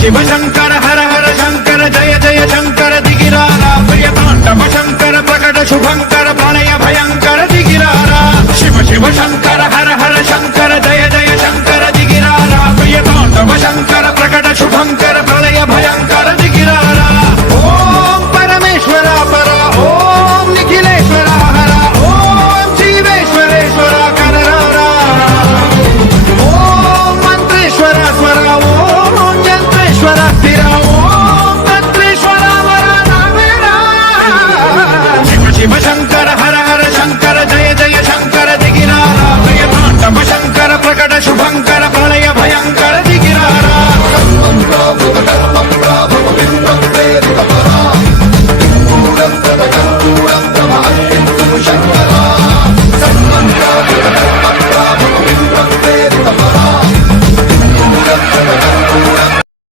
शिव शंकर हर हर शंकर जय जय शंकर दिगिरारा प्रियतांडव शंकर प्रकट शुभंकर प्रणय भयंकर दिगिरारा शिव शिव